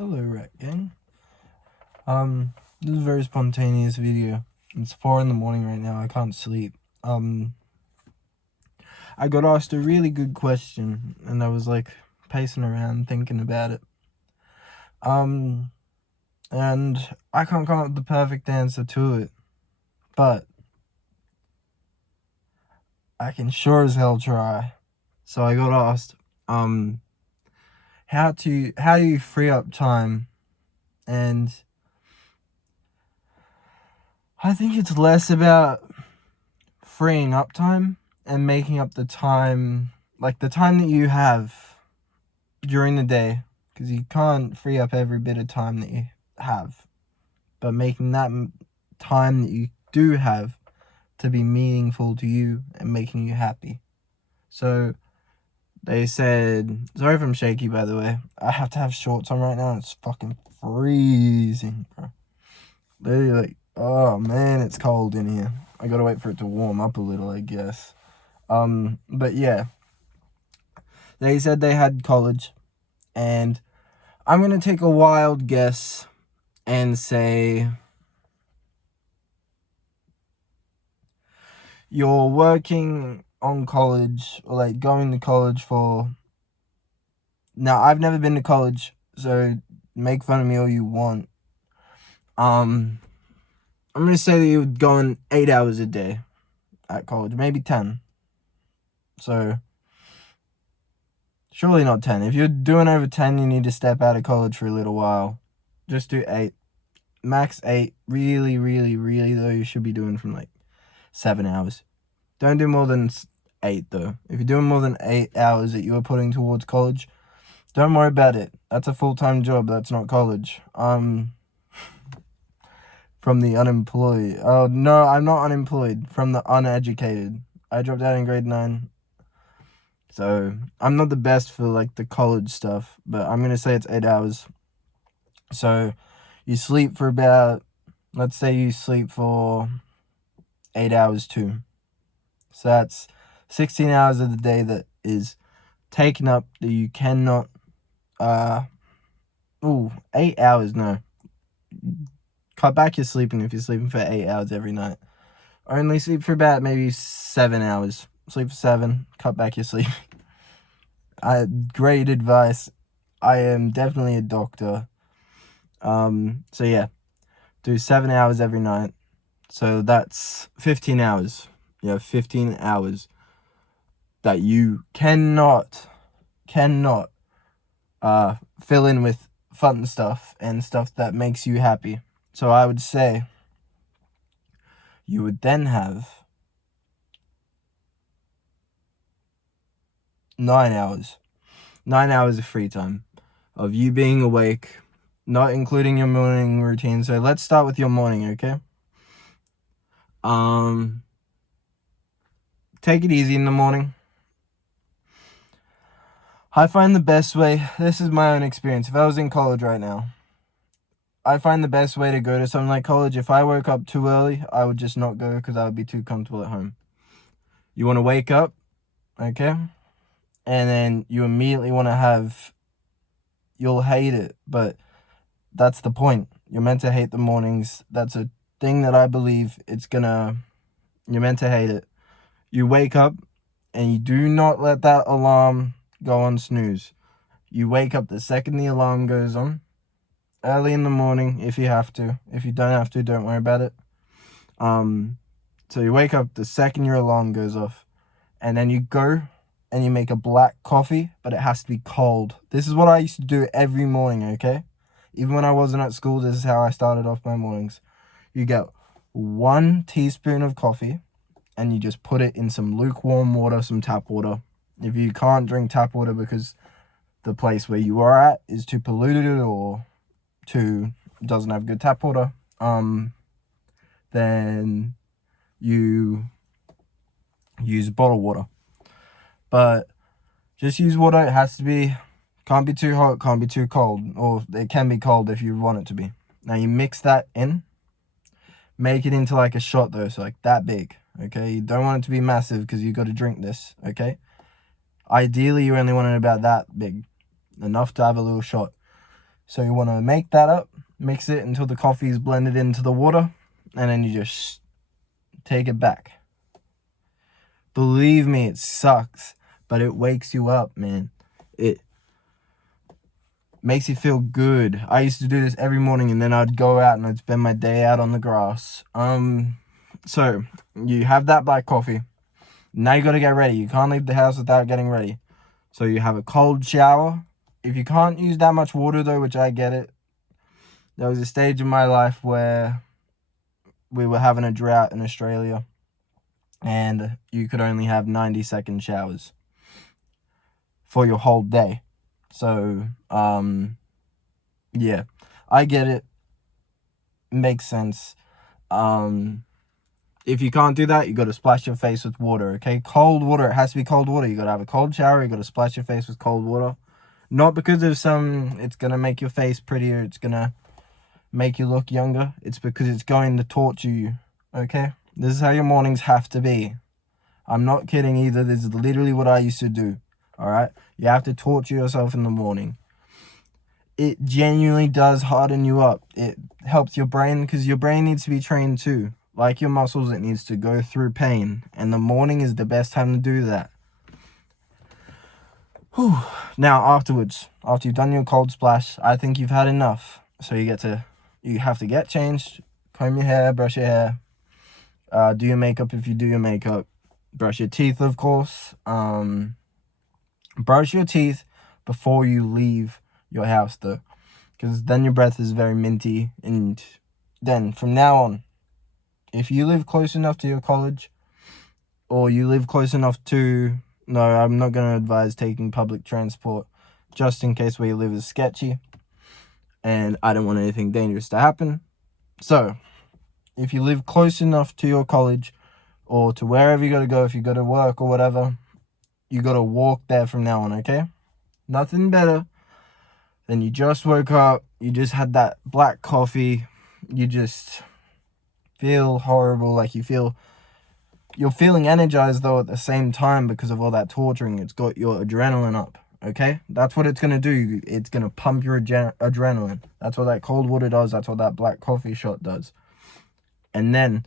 Hello, Rat Gang. This is a very spontaneous video. It's 4 in the morning right now. I can't sleep. I got asked a really good question, and I was like pacing around thinking about it. And I can't come up with the perfect answer to it, but I can sure as hell try. So I got asked, how do you free up time? And I think it's less about freeing up time and making up the time, like the time that you have during the day, because you can't free up every bit of time that you have, but making that time that you do have to be meaningful to you and making you happy. So they said, sorry if I'm shaky, by the way. I have to have shorts on right now. It's fucking freezing, bro. Literally, like, oh man, it's cold in here. I gotta wait for it to warm up a little, I guess. But yeah, they said they had college, and I'm gonna take a wild guess and say you're working on college, or like going to college for... Now, I've never been to college, so make fun of me all you want. I'm gonna say that you're going 8 hours a day at college, maybe 10. So surely not 10. If you're doing over 10, you need to step out of college for a little while. Just do 8. Max 8. Really, really, really, though, you should be doing from like 7 hours. Don't do more than 8, though. If you're doing more than 8 hours that you are putting towards college, don't worry about it. That's a full-time job. That's not college. From the unemployed. Oh, no, I'm not unemployed. From the uneducated. I dropped out in grade 9. So, I'm not the best for, like, the college stuff. But I'm going to say it's 8 hours. So, you sleep for about... Let's say you sleep for 8 hours, too. So, that's 16 hours of the day that is taken up that you cannot... 8 hours, no. Cut back your sleeping if you're sleeping for 8 hours every night. Only sleep for about maybe 7 hours. Sleep for 7, cut back your sleep. Great advice. I am definitely a doctor. So yeah, do 7 hours every night. So that's 15 hours. You have 15 hours that you cannot fill in with fun stuff and stuff that makes you happy. So I would say you would then have 9 hours. 9 hours of free time of you being awake, not including your morning routine. So let's start with your morning, okay? Take it easy in the morning. I find the best way, this is my own experience. If I was in college right now, I find the best way to go to something like college, if I woke up too early, I would just not go because I would be too comfortable at home. You want to wake up, okay? And then you immediately want to have... You'll hate it, but that's the point. You're meant to hate the mornings. That's a thing that I believe you're meant to hate it. You wake up and you do not let that alarm go on snooze. You wake up the second the alarm goes on, early in the morning if you have to. If you don't have to, don't worry about it. So you wake up the second your alarm goes off, and then you go and you make a black coffee, but it has to be cold. This is what I used to do every morning, okay? Even when I wasn't at school, this is how I started off my mornings. You get 1 teaspoon of coffee, and you just put it in some lukewarm water, some tap water. If you can't drink tap water because the place where you are at is too polluted or doesn't have good tap water, then you use bottled water. But just use water. It has to be... Can't be too hot, can't be too cold. Or it can be cold if you want it to be. Now you mix that in. Make it into like a shot though, so like that big, okay? You don't want it to be massive because you got to drink this, okay? Ideally, you only want it about that big. Enough to have a little shot. So you want to make that up, mix it until the coffee is blended into the water, and then you just take it back. Believe me, it sucks, but it wakes you up, man. It makes you feel good. I used to do this every morning, and then I'd go out and I'd spend my day out on the grass. So you have that black coffee. Now you got to get ready. You can't leave the house without getting ready. So you have a cold shower. If you can't use that much water though, which I get it, there was a stage in my life where we were having a drought in Australia and you could only have 90-second showers for your whole day. So, yeah, I get it. Makes sense. If you can't do that, you got to splash your face with water, okay? Cold water. It has to be cold water. You got to have a cold shower. You got to splash your face with cold water. Not because of it's going to make your face prettier. It's going to make you look younger. It's because it's going to torture you, okay? This is how your mornings have to be. I'm not kidding either. This is literally what I used to do, all right? You have to torture yourself in the morning. It genuinely does harden you up. It helps your brain because your brain needs to be trained too. Like your muscles, it needs to go through pain. And the morning is the best time to do that. Whew. Now, afterwards, after you've done your cold splash, I think you've had enough. So you have to get changed, comb your hair, brush your hair, do your makeup if you do your makeup, brush your teeth, of course. Brush your teeth before you leave your house, though. Because then your breath is very minty. And then, from now on, if you live close enough to your college, or you live close enough to... No, I'm not going to advise taking public transport, just in case where you live is sketchy, and I don't want anything dangerous to happen. So, if you live close enough to your college, or to wherever you got to go, if you go to work or whatever, you got to walk there from now on, okay? Nothing better than you just woke up, you just had that black coffee, you just... feel horrible, like you're feeling energized though at the same time because of all that torturing. It's got your adrenaline up, okay? That's what it's going to do. It's going to pump your adrenaline. That's what that cold water does. That's what that black coffee shot does. And then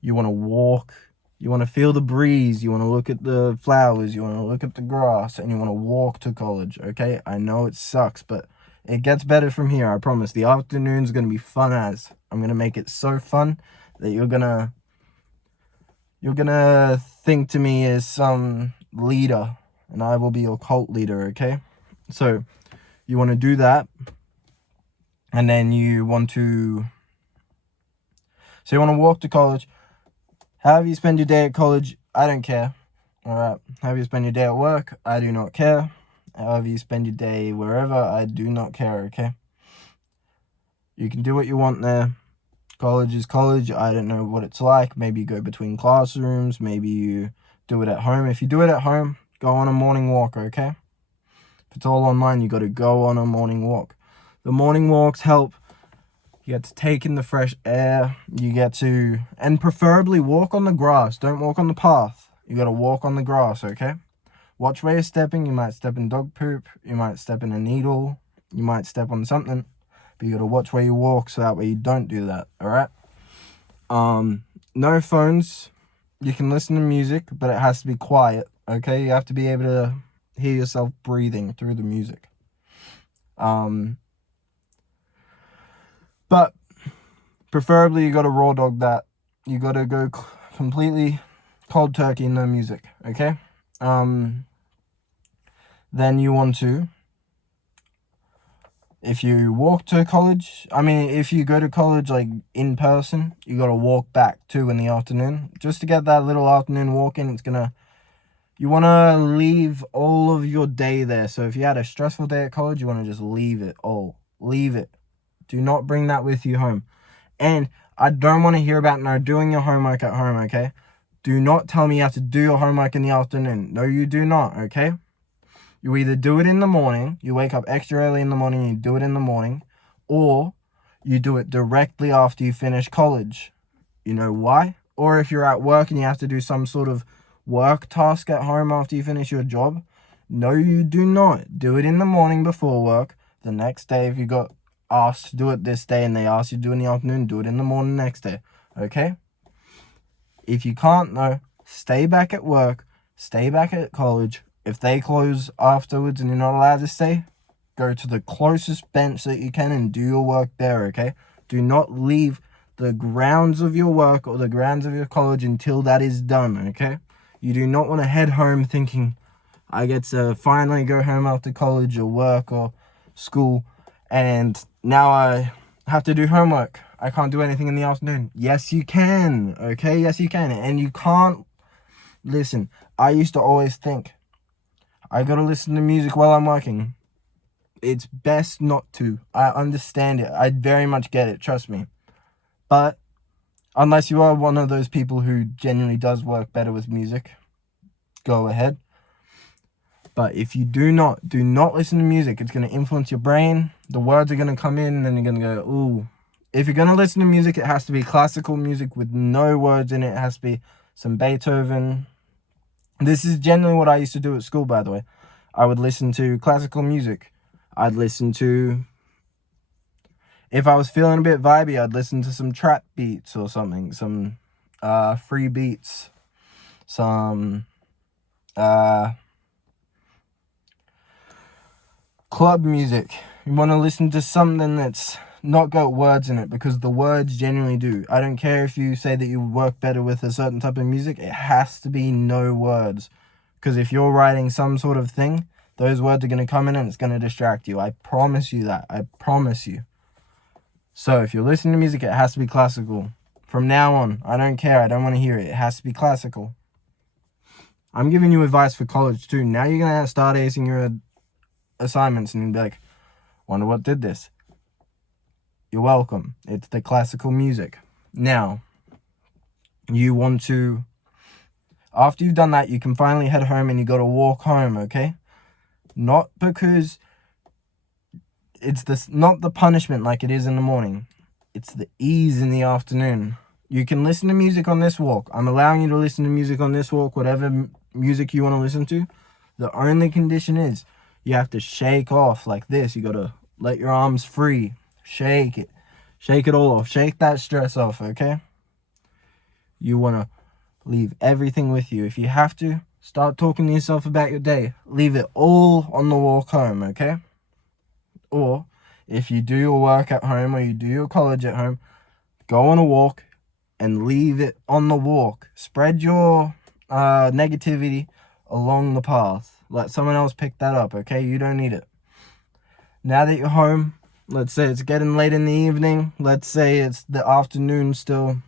you want to walk, you want to feel the breeze, you want to look at the flowers, you want to look at the grass, and you want to walk to college, okay? I know it sucks, but it gets better from here, I promise. The afternoon's going to be fun as. I'm going to make it so fun that you're gonna think to me as some leader, and I will be your cult leader, okay? So you want to do that, and then you want to walk to college. However you spend your day at college, I don't care. All right. However you spend your day at work, I do not care. However you spend your day wherever, I do not care, okay? You can do what you want there. College is college. I don't know what it's like. Maybe you go between classrooms. Maybe you do it at home. If you do it at home, go on a morning walk, okay? If it's all online, you got to go on a morning walk. The morning walks help. You get to take in the fresh air. You get to, and preferably walk on the grass. Don't walk on the path. You got to walk on the grass, okay? Watch where you're stepping. You might step in dog poop. You might step in a needle. You might step on something. But you got to watch where you walk so that way you don't do that, all right? No phones. You can listen to music, but it has to be quiet, okay? You have to be able to hear yourself breathing through the music. But preferably you got to raw dog that. You got to go completely cold turkey, no music, okay? Then you want to... If you walk to college, if you go to college, like, in person, you got to walk back, too, in the afternoon. Just to get that little afternoon walk in, you want to leave all of your day there. So if you had a stressful day at college, you want to just leave it all. Leave it. Do not bring that with you home. And I don't want to hear about now doing your homework at home, okay? Do not tell me you have to do your homework in the afternoon. No, you do not, okay? You either do it in the morning, you wake up extra early in the morning and you do it in the morning, or you do it directly after you finish college. You know why? Or if you're at work and you have to do some sort of work task at home after you finish your job. No, you do not. Do it in the morning before work. The next day, if you got asked to do it this day and they ask you to do it in the afternoon, do it in the morning next day, okay? If you can't, though, stay back at work, stay back at college. If they close afterwards and you're not allowed to stay, go to the closest bench that you can and do your work there, okay? Do not leave the grounds of your work or the grounds of your college until that is done, okay? You do not want to head home thinking, I get to finally go home after college or work or school, and now I have to do homework. I can't do anything in the afternoon. Yes, you can, okay? Yes, you can. And you can't... Listen, I used to always think, I gotta listen to music while I'm working. It's best not to. I understand it. I very much get it, trust me. But unless you are one of those people who genuinely does work better with music, go ahead. But if you do not listen to music. It's going to influence your brain. The words are going to come in and then you're going to go, ooh. If you're going to listen to music, it has to be classical music with no words in it. It has to be some Beethoven. This is generally what I used to do at school, by the way. I would listen to classical music. I'd listen to... If I was feeling a bit vibey, I'd listen to some trap beats or something. Some free beats. Some... club music. You want to listen to something that's not got words in it, because the words genuinely do. I don't care if you say that you work better with a certain type of music, it has to be no words. Because if you're writing some sort of thing, those words are going to come in and it's going to distract you. I promise you that. I promise you. So if you're listening to music, it has to be classical. From now on, I don't care. I don't want to hear it. It has to be classical. I'm giving you advice for college too. Now you're going to start acing your assignments and you'll be like, wonder what did this. You're welcome. It's the classical music. Now, you want to, after you've done that, you can finally head home and you got to walk home, okay? Not because it's not the punishment like it is in the morning. It's the ease in the afternoon. You can listen to music on this walk. I'm allowing you to listen to music on this walk, whatever music you want to listen to. The only condition is you have to shake off like this. You got to let your arms free. Shake it. Shake it all off. Shake that stress off, okay? You want to leave everything with you. If you have to, start talking to yourself about your day. Leave it all on the walk home, okay? Or if you do your work at home or you do your college at home, go on a walk and leave it on the walk. Spread your negativity along the path. Let someone else pick that up, okay? You don't need it. Now that you're home, let's say it's getting late in the evening. Let's say it's the afternoon still.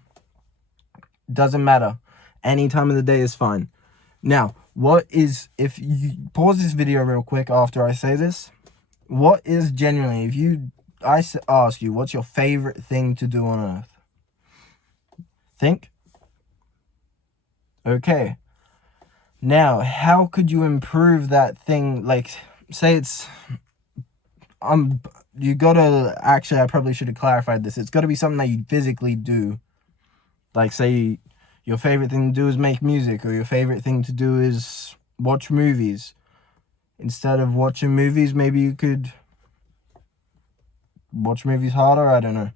Doesn't matter. Any time of the day is fine. Now, if you pause this video real quick after I say this, what is genuinely, I ask you, what's your favorite thing to do on Earth? Think. Okay. Now, how could you improve that thing? Like, say it's, you gotta, actually, I probably should have clarified this. It's gotta be something that you physically do. Like, say, your favorite thing to do is make music, or your favorite thing to do is watch movies. Instead of watching movies, maybe you could watch movies harder, I don't know.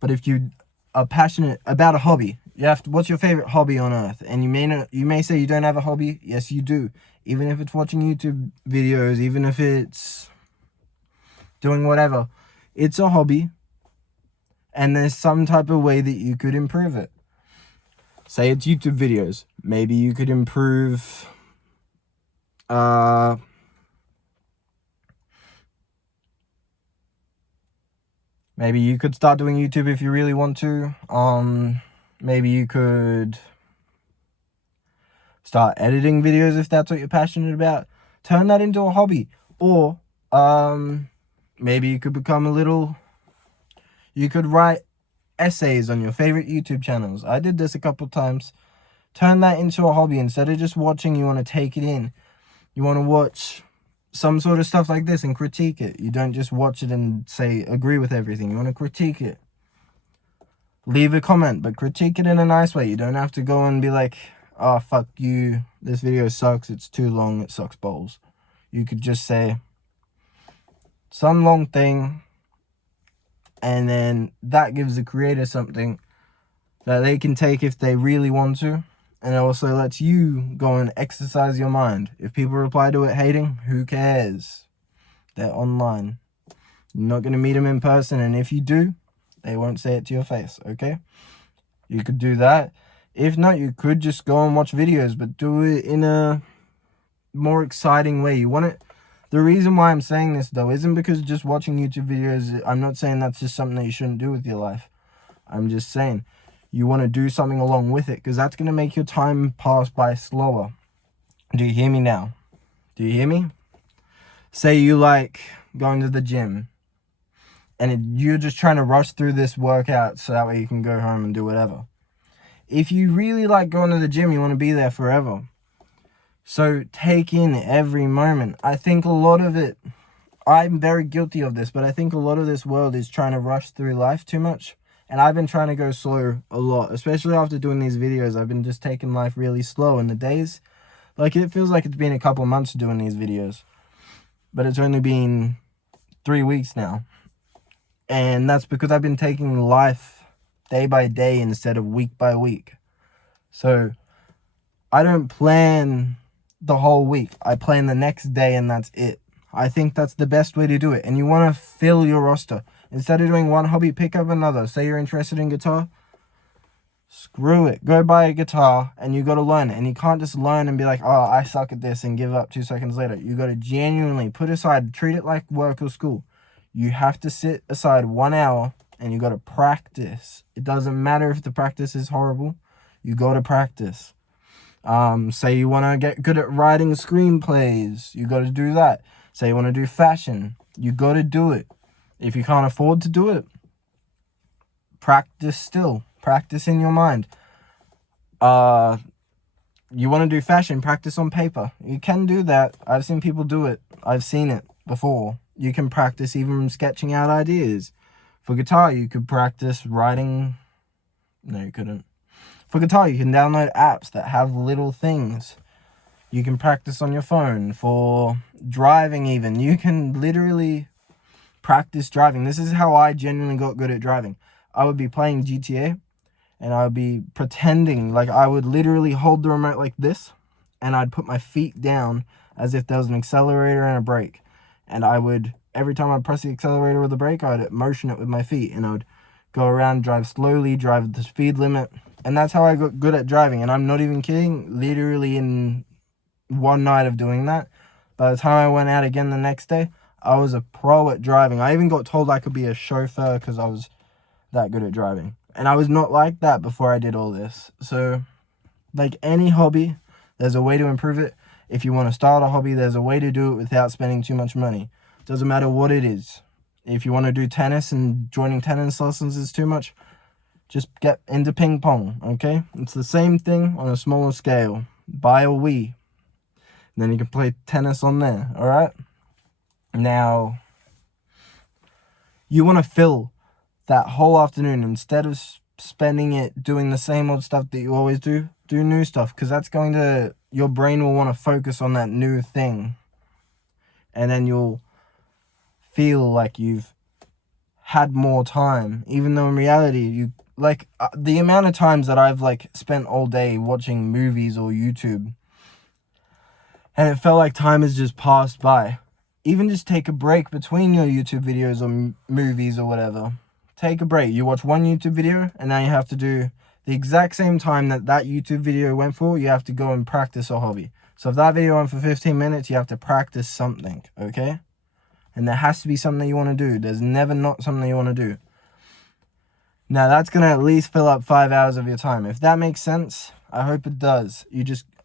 But if you are passionate about a hobby, what's your favorite hobby on Earth? And you may say you don't have a hobby. Yes, you do. Even if it's watching YouTube videos, even if it's doing whatever, it's a hobby. And there's some type of way that you could improve it. Say it's YouTube videos. Maybe you could improve maybe you could start doing YouTube if you really want to. Maybe you could start editing videos if that's what you're passionate about. Turn that into a hobby. Or maybe you could you could write essays on your favorite YouTube channels. I did this a couple times. Turn that into a hobby. Instead of just watching, you want to take it in. You want to watch some sort of stuff like this and critique it. You don't just watch it and say agree with everything. You want to critique it. Leave a comment, but critique it in a nice way. You don't have to go and be like, oh, fuck you, this video sucks, it's too long, it sucks balls. You could just say some long thing, And then that gives the creator something that they can take if they really want to. And it also lets you go and exercise your mind. If people reply to it hating, who cares? They're online. You're not going to meet them in person. And if you do, they won't say it to your face, okay? You could do that. If not, you could just go and watch videos, but do it in a more exciting way. You want it. The reason why I'm saying this, though, isn't because just watching YouTube videos, I'm not saying that's just something that you shouldn't do with your life. I'm just saying you want to do something along with it, because that's going to make your time pass by slower. Do you hear me now? Do you hear me? Say you like going to the gym, and you're just trying to rush through this workout so that way you can go home and do whatever. If you really like going to the gym, you want to be there forever. So take in every moment. I think a lot of it, I'm very guilty of this, but I think a lot of this world is trying to rush through life too much. And I've been trying to go slow a lot, especially after doing these videos. I've been just taking life really slow. And the days, like, it feels like it's been a couple months doing these videos, but it's only been 3 weeks now. And that's because I've been taking life day by day instead of week by week. So I don't plan the whole week. I plan the next day and that's it. I think that's the best way to do it. And you want to fill your roster. Instead of doing one hobby, pick up another. Say you're interested in guitar. Screw it. Go buy a guitar and you got to learn it. And you can't just learn and be like, oh, I suck at this and give up 2 seconds later. You got to genuinely put aside, treat it like work or school. You have to sit aside 1 hour and you got to practice. It doesn't matter if the practice is horrible. You got to practice. Say you want to get good at writing screenplays. You got to do that. Say you want to do fashion. You got to do it. If you can't afford to do it, practice still. Practice in your mind. You want to do fashion, practice on paper. You can do that. I've seen people do it. I've seen it before. You can practice even sketching out ideas. For guitar, you could practice writing. No, you couldn't. For guitar, you can download apps that have little things. You can practice on your phone. For driving even, you can literally practice driving. This is how I genuinely got good at driving. I would be playing GTA and I would be pretending like I would literally hold the remote like this and I'd put my feet down as if there was an accelerator and a brake. And I would, every time I'd press the accelerator or the brake, I'd motion it with my feet and I would go around, drive slowly, drive at the speed limit. And that's how I got good at driving. And I'm not even kidding, literally in one night of doing that, by the time I went out again the next day, I was a pro at driving. I even got told I could be a chauffeur because I was that good at driving. And I was not like that before I did all this. So, like any hobby, there's a way to improve it. If you want to start a hobby, there's a way to do it without spending too much money. Doesn't matter what it is. If you want to do tennis and joining tennis lessons is too much, just get into ping pong, okay? It's the same thing on a smaller scale. Buy a Wii. And then you can play tennis on there, alright? Now, you want to fill that whole afternoon. Instead of spending it doing the same old stuff that you always do new stuff, because that's going to, your brain will want to focus on that new thing. And then you'll feel like you've had more time, even though in reality, you, like, the amount of times that I've, like, spent all day watching movies or YouTube, and it felt like time has just passed by. Even just take a break between your YouTube videos or movies or whatever. Take a break. You watch one YouTube video, and now you have to do the exact same time that YouTube video went for, you have to go and practice a hobby. So if that video went for 15 minutes, you have to practice something, okay? And there has to be something that you want to do. There's never not something that you want to do. Now, that's going to at least fill up 5 hours of your time. If that makes sense, I hope it does.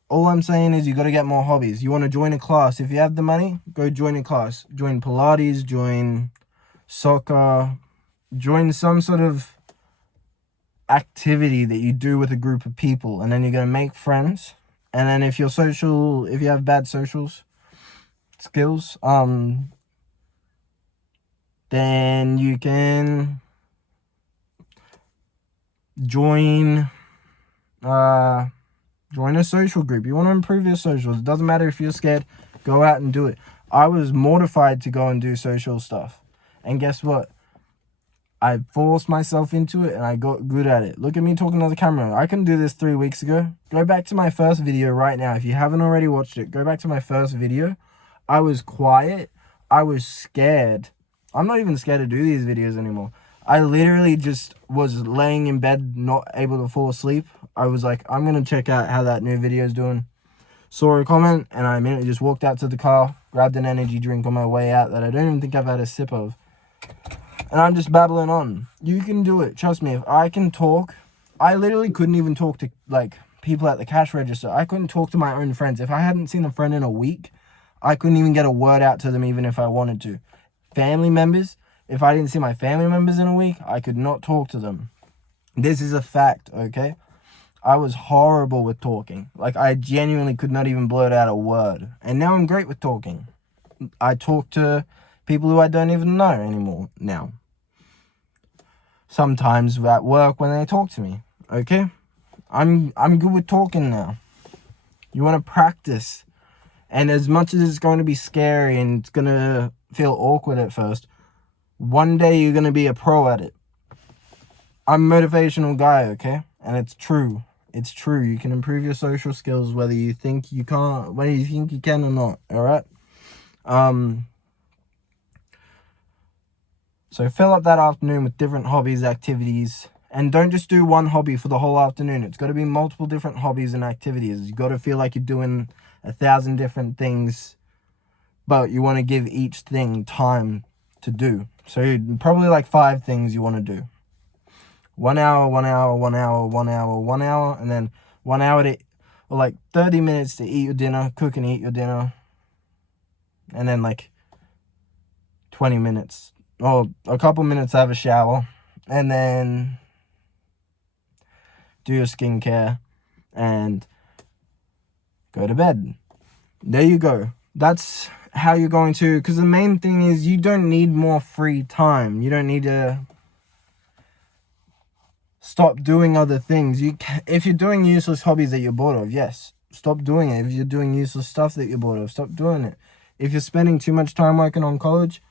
All I'm saying is you got to get more hobbies. You want to join a class. If you have the money, go join a class. Join Pilates, join soccer, join some sort of activity that you do with a group of people. And then you're going to make friends. And then if you have bad social skills, then you can join a social group. You want to improve your socials. It doesn't matter if you're scared. Go out and do it. I was mortified to go and do social stuff. And guess what? I forced myself into it and I got good at it. Look at me talking to the camera. I couldn't do this 3 weeks ago. Go back to my first video right now. If you haven't already watched it, go back to my first video. I was quiet. I was scared. I'm not even scared to do these videos anymore. I literally just was laying in bed, not able to fall asleep. I was like, I'm going to check out how that new video is doing. Saw a comment and I immediately just walked out to the car, grabbed an energy drink on my way out that I don't even think I've had a sip of. And I'm just babbling on. You can do it. Trust me, if I can talk, I literally couldn't even talk to like people at the cash register. I couldn't talk to my own friends. If I hadn't seen a friend in a week, I couldn't even get a word out to them even if I wanted to. Family members, if I didn't see my family members in a week, I could not talk to them. This is a fact, okay? I was horrible with talking. Like, I genuinely could not even blurt out a word. And now I'm great with talking. I talk to people who I don't even know anymore now. Sometimes at work when they talk to me, okay? I'm good with talking now. You want to practice. And as much as it's going to be scary and it's going to feel awkward at first, one day you're going to be a pro at it. I'm a motivational guy, okay? And it's true. It's true. You can improve your social skills whether you think you can't, whether you think you can or not, all right? So fill up that afternoon with different hobbies, activities, and don't just do one hobby for the whole afternoon. It's got to be multiple different hobbies and activities. You got to feel like you're doing 1,000 different things, but you want to give each thing time to do. So probably like 5 things you want to do. 1 hour, 1 hour, 1 hour, 1 hour, 1 hour, and then 1 hour to, or like 30 minutes to eat your dinner, cook and eat your dinner, and then like 20 minutes, or a couple minutes to have a shower, and then do your skincare, and go to bed. There you go. That's how you're going to, because the main thing is you don't need more free time. You don't need to stop doing other things. If you're doing useless hobbies that you're bored of, yes, stop doing it. If you're doing useless stuff that you're bored of, stop doing it. If you're spending too much time working on college,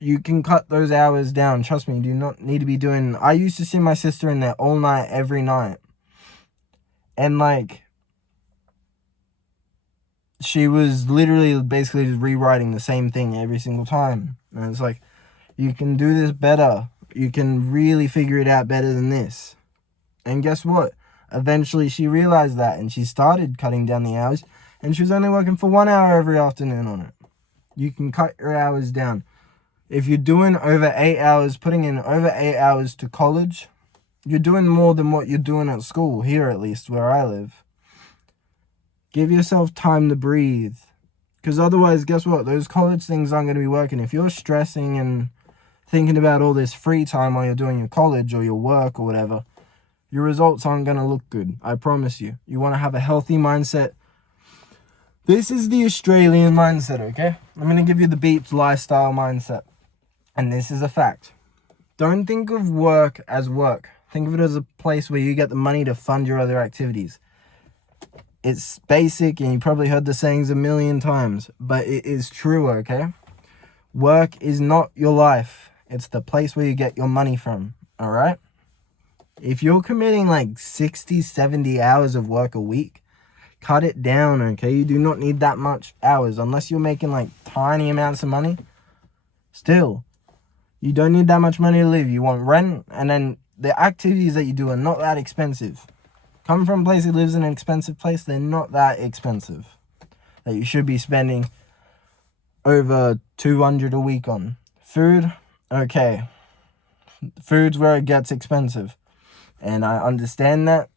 you can cut those hours down. Trust me, you do not need to be doing... I used to see my sister in there all night, every night. And like, she was literally basically just rewriting the same thing every single time. And it's like, you can do this better. You can really figure it out better than this. And guess what? Eventually she realized that and she started cutting down the hours, and she was only working for 1 hour every afternoon on it. You can cut your hours down. If you're doing over 8 hours, putting in over 8 hours to college, you're doing more than what you're doing at school, here at least, where I live. Give yourself time to breathe. Because otherwise, guess what? Those college things aren't going to be working. If you're stressing and thinking about all this free time while you're doing your college or your work or whatever, your results aren't going to look good. I promise you. You want to have a healthy mindset. This is the Australian mindset, okay? I'm going to give you the beach lifestyle mindset. And this is a fact. Don't think of work as work. Think of it as a place where you get the money to fund your other activities. It's basic, and you probably heard the sayings a million times, but it is true, okay? Work is not your life. It's the place where you get your money from, all right? If you're committing like 60, 70 hours of work a week, cut it down, okay? You do not need that much hours unless you're making like tiny amounts of money. Still, you don't need that much money to live. You want rent, and then the activities that you do are not that expensive. Come from a place that lives in an expensive place, they're not that expensive that you should be spending over $200 a week on. Food, okay. Food's where it gets expensive. And I understand that.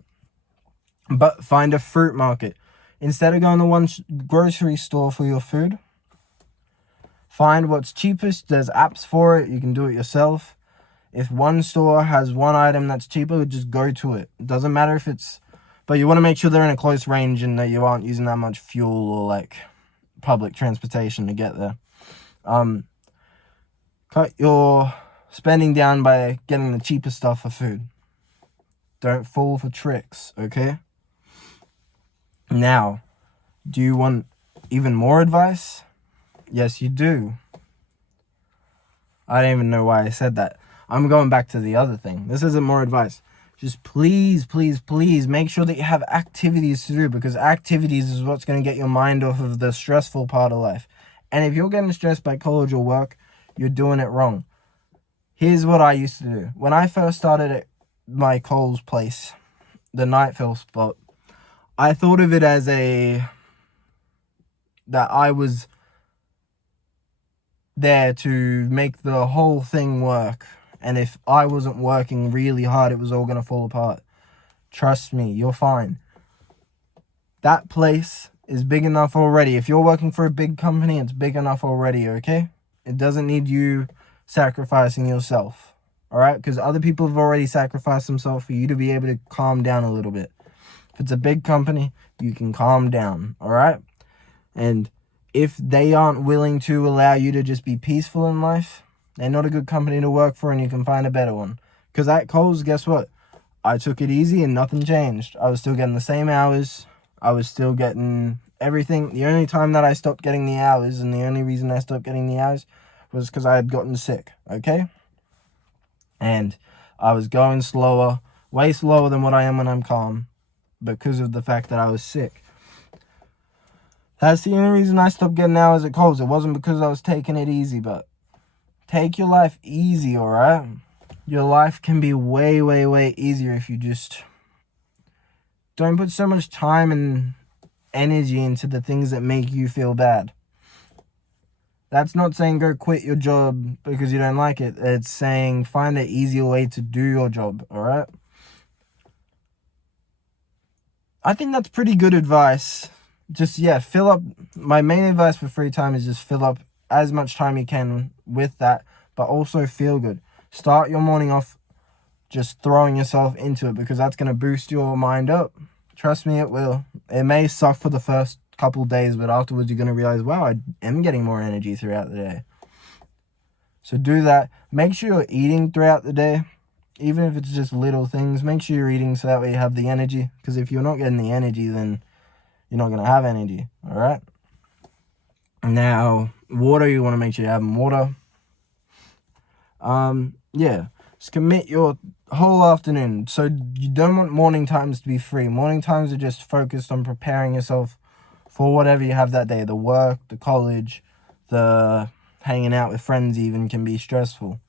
But find a fruit market. Instead of going to one grocery store for your food, find what's cheapest. There's apps for it. You can do it yourself. If one store has one item that's cheaper, just go to it. It doesn't matter if it's... But you want to make sure they're in a close range and that you aren't using that much fuel or like public transportation to get there. Cut your spending down by getting the cheapest stuff for food. Don't fall for tricks, okay? Now, do you want even more advice? Yes, you do. I don't even know why I said that. I'm going back to the other thing. This isn't more advice. Just please, please, please make sure that you have activities to do, because activities is what's going to get your mind off of the stressful part of life. And if you're getting stressed by college or work, you're doing it wrong. Here's what I used to do. When I first started at my Coles place, the Nightville spot, I thought of it as that I was there to make the whole thing work. And if I wasn't working really hard, it was all going to fall apart. Trust me, you're fine. That place is big enough already. If you're working for a big company, it's big enough already, okay? It doesn't need you sacrificing yourself, all right? Because other people have already sacrificed themselves for you to be able to calm down a little bit. If it's a big company, you can calm down, all right? And if they aren't willing to allow you to just be peaceful in life, they're not a good company to work for, and you can find a better one. Because at Coles, guess what? I took it easy and nothing changed. I was still getting the same hours. I was still getting everything. The only time that I stopped getting the hours, and the only reason I stopped getting the hours, was because I had gotten sick, okay? And I was going slower, way slower than what I am when I'm calm, because of the fact that I was sick. That's the only reason I stopped getting hours at Coles. It wasn't because I was taking it easy, but take your life easy, all right? Your life can be way, way, way easier if you just don't put so much time and energy into the things that make you feel bad. That's not saying go quit your job because you don't like it. It's saying find an easier way to do your job, all right? I think that's pretty good advice. Just, fill up. My main advice for free time is just fill up as much time you can with that, but also feel good. Start your morning off just throwing yourself into it, because that's going to boost your mind up. Trust me, it will. It may suck for the first couple days, but afterwards you're going to realize, wow, I am getting more energy throughout the day. So do that. Make sure you're eating throughout the day, even if it's just little things. Make sure you're eating so that way you have the energy, because if you're not getting the energy, then you're not going to have energy, all right? Now, water, you want to make sure you're having water. Just commit your whole afternoon. So you don't want morning times to be free. Morning times are just focused on preparing yourself for whatever you have that day. The work, the college, the hanging out with friends even can be stressful.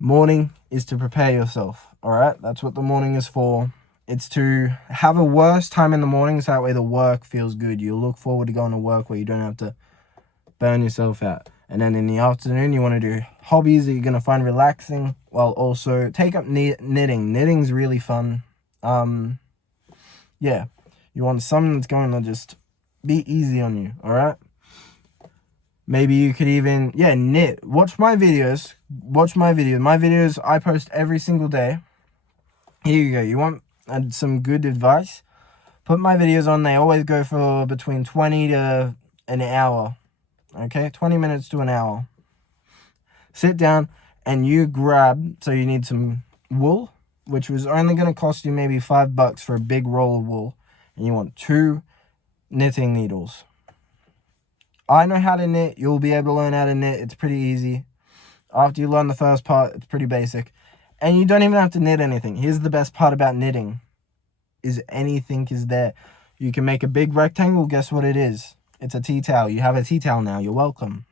Morning is to prepare yourself, all right? That's what the morning is for. It's to have a worse time in the morning, so that way the work feels good. You look forward to going to work where you don't have to burn yourself out. And then in the afternoon, you want to do hobbies that you're going to find relaxing, while also take up knitting. Knitting's really fun. You want something that's going to just be easy on you, all right? Maybe you could even, knit. Watch my videos. My videos, I post every single day. Here you go. You want some good advice? Put my videos on. They always go for between 20 to an hour. Okay, 20 minutes to an hour. Sit down and you grab, so you need some wool, which was only going to cost you maybe $5 for a big roll of wool. And you want 2 knitting needles. I know how to knit. You'll be able to learn how to knit. It's pretty easy. After you learn the first part, it's pretty basic. And you don't even have to knit anything. Here's the best part about knitting, is anything is there. You can make a big rectangle. Guess what it is? It's a tea towel. You have a tea towel now. You're welcome.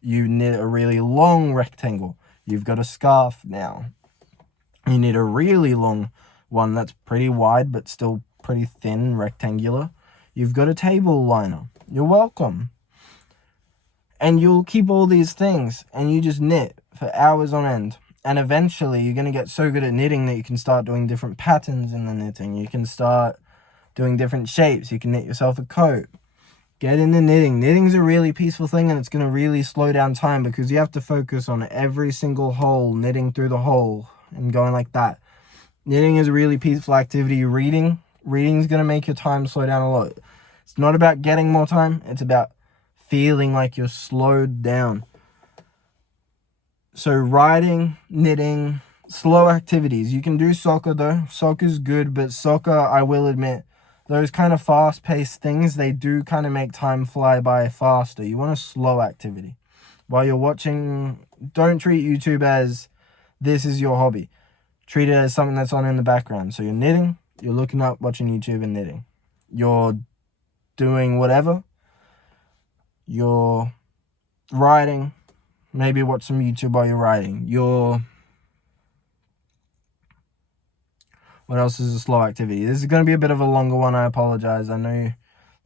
You knit a really long rectangle. You've got a scarf now. You knit a really long one that's pretty wide but still pretty thin, rectangular. You've got a table liner. You're welcome. And you'll keep all these things and you just knit for hours on end. And eventually you're going to get so good at knitting that you can start doing different patterns in the knitting. You can start doing different shapes. You can knit yourself a coat. Get into knitting. Knitting's a really peaceful thing, and it's going to really slow down time, because you have to focus on every single hole, knitting through the hole and going like that. Knitting is a really peaceful activity. Reading's going to make your time slow down a lot. It's not about getting more time. It's about feeling like you're slowed down. So writing, knitting, slow activities. You can do soccer though. Soccer's good, but soccer, I will admit, those kind of fast-paced things, they do kind of make time fly by faster. You want a slow activity. While you're watching don't treat YouTube as this is your hobby. Treat it as something that's on in the background. So you're knitting, you're looking up, watching YouTube and knitting. You're doing whatever. You're writing, maybe watch some YouTube while you're writing. What else is a slow activity? This is going to be a bit of a longer one, I apologize. I know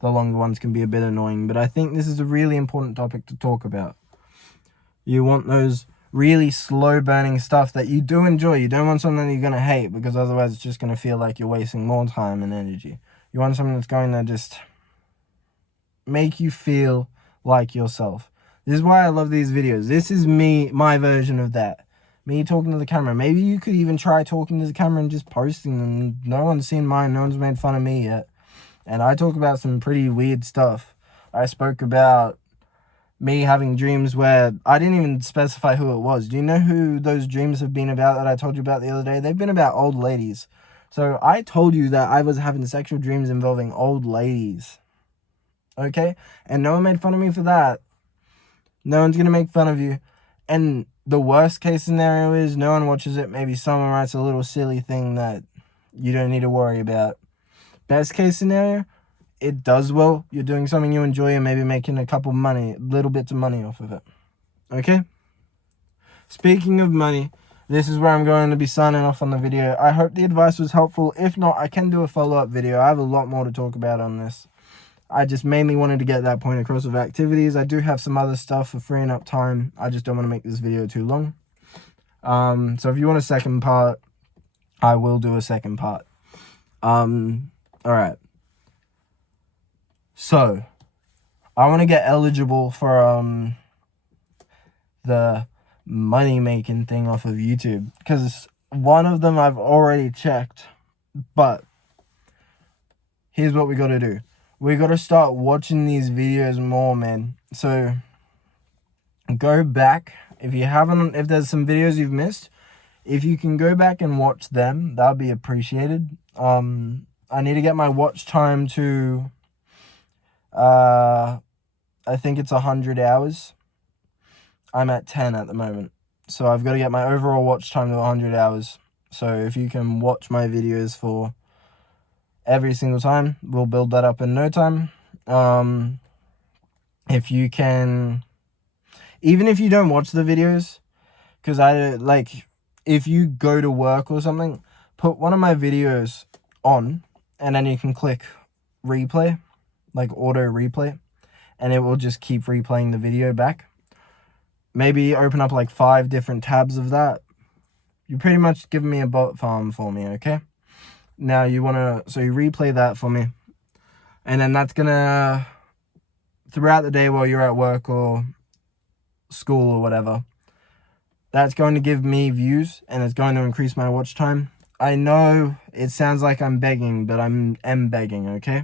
the longer ones can be a bit annoying, but I think this is a really important topic to talk about. You want those really slow burning stuff that you do enjoy. You don't want something that you're going to hate, because otherwise it's just going to feel like you're wasting more time and energy. You want something that's going to just make you feel like yourself. This is why I love these videos. This is my version of that. Me talking to the camera. Maybe you could even try talking to the camera and just posting them. No one's seen mine. No one's made fun of me yet. And I talk about some pretty weird stuff. I spoke about me having dreams where I didn't even specify who it was. Do you know who those dreams have been about that I told you about the other day? They've been about old ladies. So I told you that I was having sexual dreams involving old ladies. Okay? And no one made fun of me for that. No one's going to make fun of you. And the worst case scenario is no one watches it. Maybe someone writes a little silly thing that you don't need to worry about. Best case scenario, it does well. You're doing something you enjoy and maybe making little bits of money off of it. Okay? Speaking of money, this is where I'm going to be signing off on the video. I hope the advice was helpful. If not, I can do a follow-up video. I have a lot more to talk about on this. I just mainly wanted to get that point across with activities. I do have some other stuff for freeing up time. I just don't want to make this video too long. So if you want a second part, I will do a second part. Alright. So, I want to get eligible for the money-making thing off of YouTube. Because one of them I've already checked. But, here's what we got to do. We got to start watching these videos more, man. So, go back. If there's some videos you've missed, if you can go back and watch them, that would be appreciated. I need to get my watch time to, I think it's 100 hours. I'm at 10 at the moment. So, I've got to get my overall watch time to 100 hours. So, if you can watch my videos for every single time, we'll build that up in no time. If you can, even if you don't watch the videos, because if you go to work or something, put one of my videos on, and then you can click replay, like auto replay, and it will just keep replaying the video back. Maybe open up like 5 different tabs of that. You're pretty much giving me a bot farm for me, okay? Now you replay that for me. And then that's gonna, throughout the day while you're at work or school or whatever, that's going to give me views and it's going to increase my watch time. I know it sounds like I'm begging, but I'm begging, okay?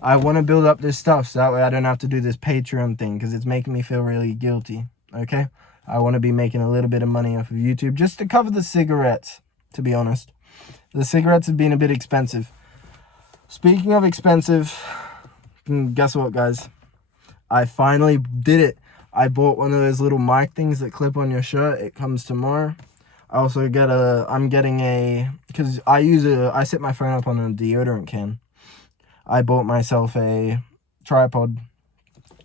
I want to build up this stuff so that way I don't have to do this Patreon thing because it's making me feel really guilty, okay? I want to be making a little bit of money off of YouTube just to cover the cigarettes, to be honest. The cigarettes have been a bit expensive. Speaking of expensive, guess what, guys? I finally did it. I bought one of those little mic things that clip on your shirt. It comes tomorrow. I also because I set my phone up on a deodorant can. I bought myself a tripod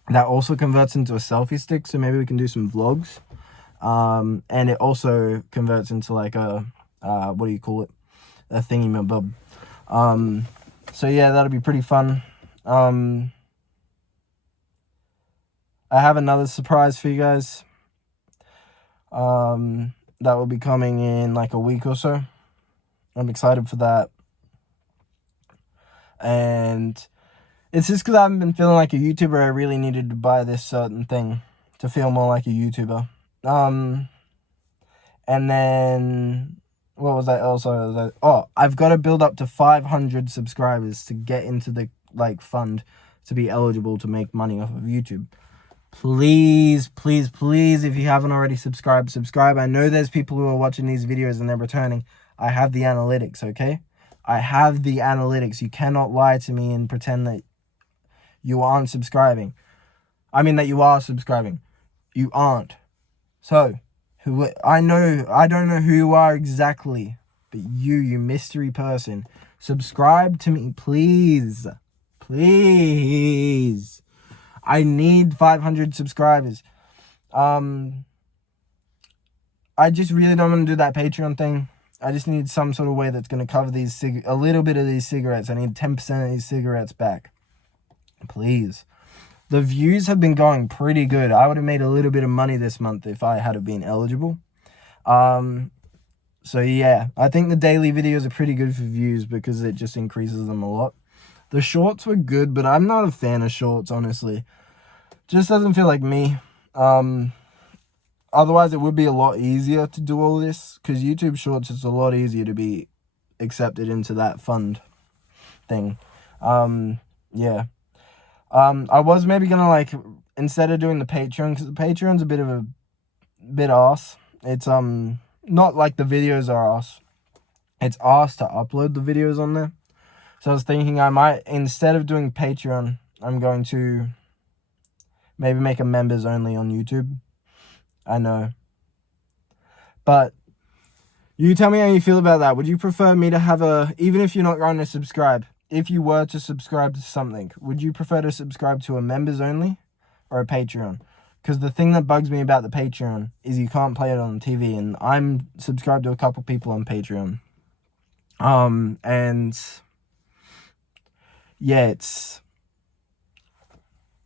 that also converts into a selfie stick, so maybe we can do some vlogs. And it also converts into like a, what do you call it? A thingy-mabob. So yeah, that'll be pretty fun. I have another surprise for you guys. That will be coming in like a week or so. I'm excited for that. And it's just because I haven't been feeling like a YouTuber. I really needed to buy this certain thing to feel more like a YouTuber. And then what was that also? I've got to build up to 500 subscribers to get into the fund to be eligible to make money off of YouTube. Please, please, please, if you haven't already subscribe. I know there's people who are watching these videos and they're returning. I have the analytics, okay? I have the analytics. You cannot lie to me and pretend that you aren't subscribing. I mean that you are subscribing. You aren't. So, I don't know who you are exactly, but you mystery person, subscribe to me, please. Please. I need 500 subscribers. I just really don't want to do that Patreon thing. I just need some sort of way that's going to cover a little bit of these cigarettes. I need 10% of these cigarettes back. Please. The views have been going pretty good. I would have made a little bit of money this month if I had been eligible. So yeah, I think the daily videos are pretty good for views because it just increases them a lot. The shorts were good, but I'm not a fan of shorts, honestly. Just doesn't feel like me. Otherwise, it would be a lot easier to do all this, because YouTube Shorts is a lot easier to be accepted into that fund thing. Yeah. I was maybe gonna, like, instead of doing the Patreon, because the Patreon's a bit arse. It's not like the videos are arse. It's arse to upload the videos on there. So I was thinking I might, instead of doing Patreon, I'm going to maybe make a members only on YouTube. I know. But you tell me how you feel about that. Would you prefer me to have even if you're not going to subscribe, if you were to subscribe to something, would you prefer to subscribe to a members only or a Patreon? Because the thing that bugs me about the Patreon is you can't play it on TV, and I'm subscribed to a couple people on Patreon. And yeah,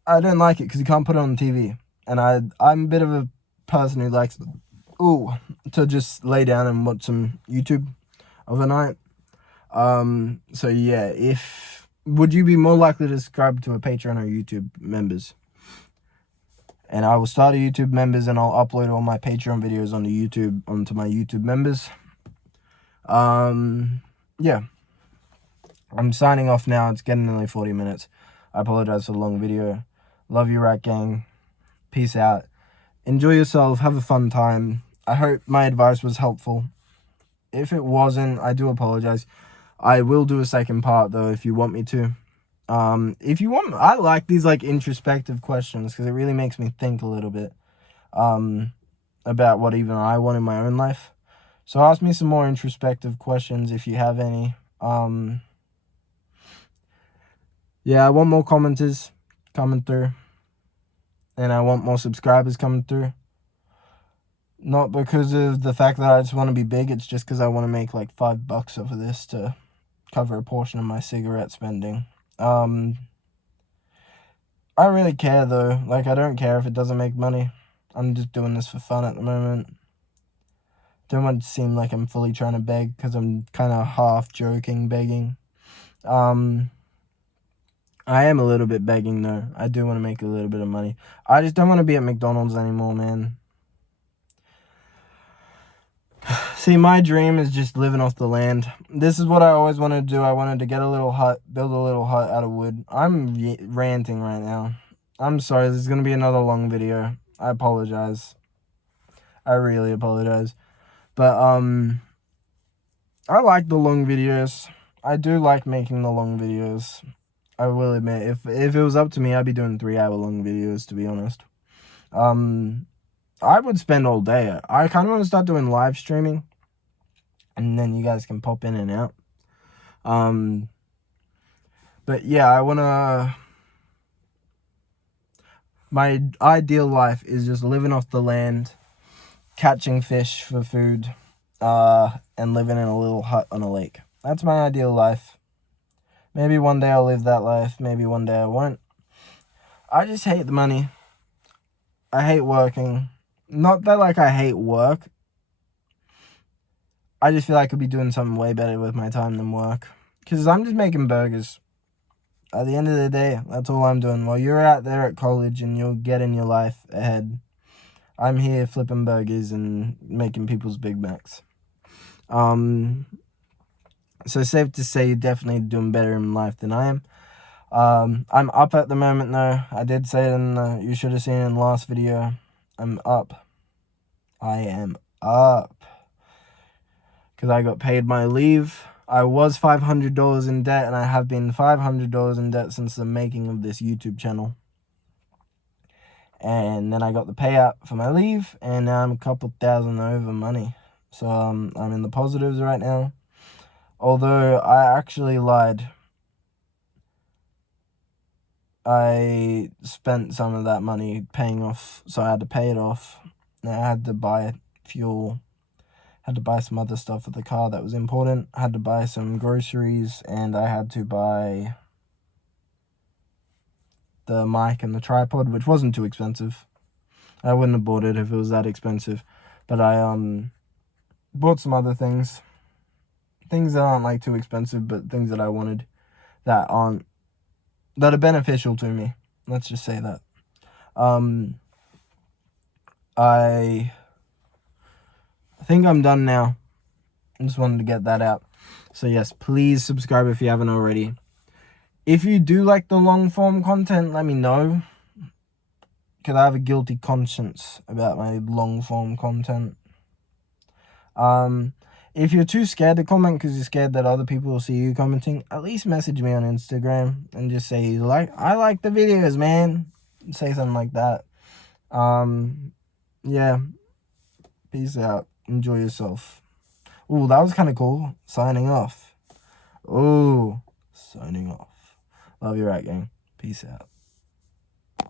I don't like it because you can't put it on TV, and I'm a bit of a person who likes to just lay down and watch some YouTube overnight. So yeah, would you be more likely to subscribe to a Patreon or YouTube members? And I will start a YouTube members, and I'll upload all my Patreon videos onto my YouTube members. Yeah. I'm signing off now. It's getting nearly 40 minutes. I apologize for the long video. Love you, Rat Gang. Peace out. Enjoy yourself. Have a fun time. I hope my advice was helpful. If it wasn't, I do apologize. I will do a second part, though, if you want me to. If you want, I like these, like, introspective questions, because it really makes me think a little bit, about what even I want in my own life. So ask me some more introspective questions if you have any. Yeah, I want more commenters coming through. And I want more subscribers coming through. Not because of the fact that I just want to be big. It's just because I want to make like $5 off of this to cover a portion of my cigarette spending. I don't really care though. Like, I don't care if it doesn't make money. I'm just doing this for fun at the moment. Don't want to seem like I'm fully trying to beg, because I'm kind of half joking begging. I am a little bit begging though. I do want to make a little bit of money. I just don't want to be at McDonald's anymore, man. See, my dream is just living off the land. This is what I always wanted to do. I wanted to get a little hut, build a little hut out of wood. I'm ranting right now. I'm sorry, this is going to be another long video. I apologize. I really apologize. But, I like the long videos. I do like making the long videos. I will admit, if it was up to me, I'd be doing 3-hour long videos, to be honest. I would spend all day. I kind of want to start doing live streaming, and then you guys can pop in and out. But yeah, I want to... My ideal life is just living off the land, catching fish for food, and living in a little hut on a lake. That's my ideal life. Maybe one day I'll live that life. Maybe one day I won't. I just hate the money. I hate working. Not that, like, I hate work. I just feel like I could be doing something way better with my time than work. Because I'm just making burgers. At the end of the day, that's all I'm doing. While you're out there at college and you're getting your life ahead, I'm here flipping burgers and making people's Big Macs. So safe to say you're definitely doing better in life than I am. I'm up at the moment though. I did say it you should have seen it in the last video. I'm up. I am up. Because I got paid my leave. I was $500 in debt, and I have been $500 in debt since the making of this YouTube channel. And then I got the payout for my leave, and now I'm a couple thousand over money. So I'm in the positives right now. Although I actually lied. I spent some of that money paying off, so I had to pay it off. And I had to buy fuel, had to buy some other stuff for the car that was important. I had to buy some groceries, and I had to buy the mic and the tripod, which wasn't too expensive. I wouldn't have bought it if it was that expensive. But I bought some other things. Things that aren't like too expensive, but things that I wanted that are beneficial to me. Let's just say that. I think I'm done now. I just wanted to get that out. So yes, please subscribe if you haven't already. If you do like the long form content, let me know. Because I have a guilty conscience about my long form content. If you're too scared to comment because you're scared that other people will see you commenting, at least message me on Instagram and just say, I like the videos, man. Say something like that. Yeah. Peace out. Enjoy yourself. Ooh, that was kind of cool. Signing off. Ooh, signing off. Love you, right, gang. Peace out.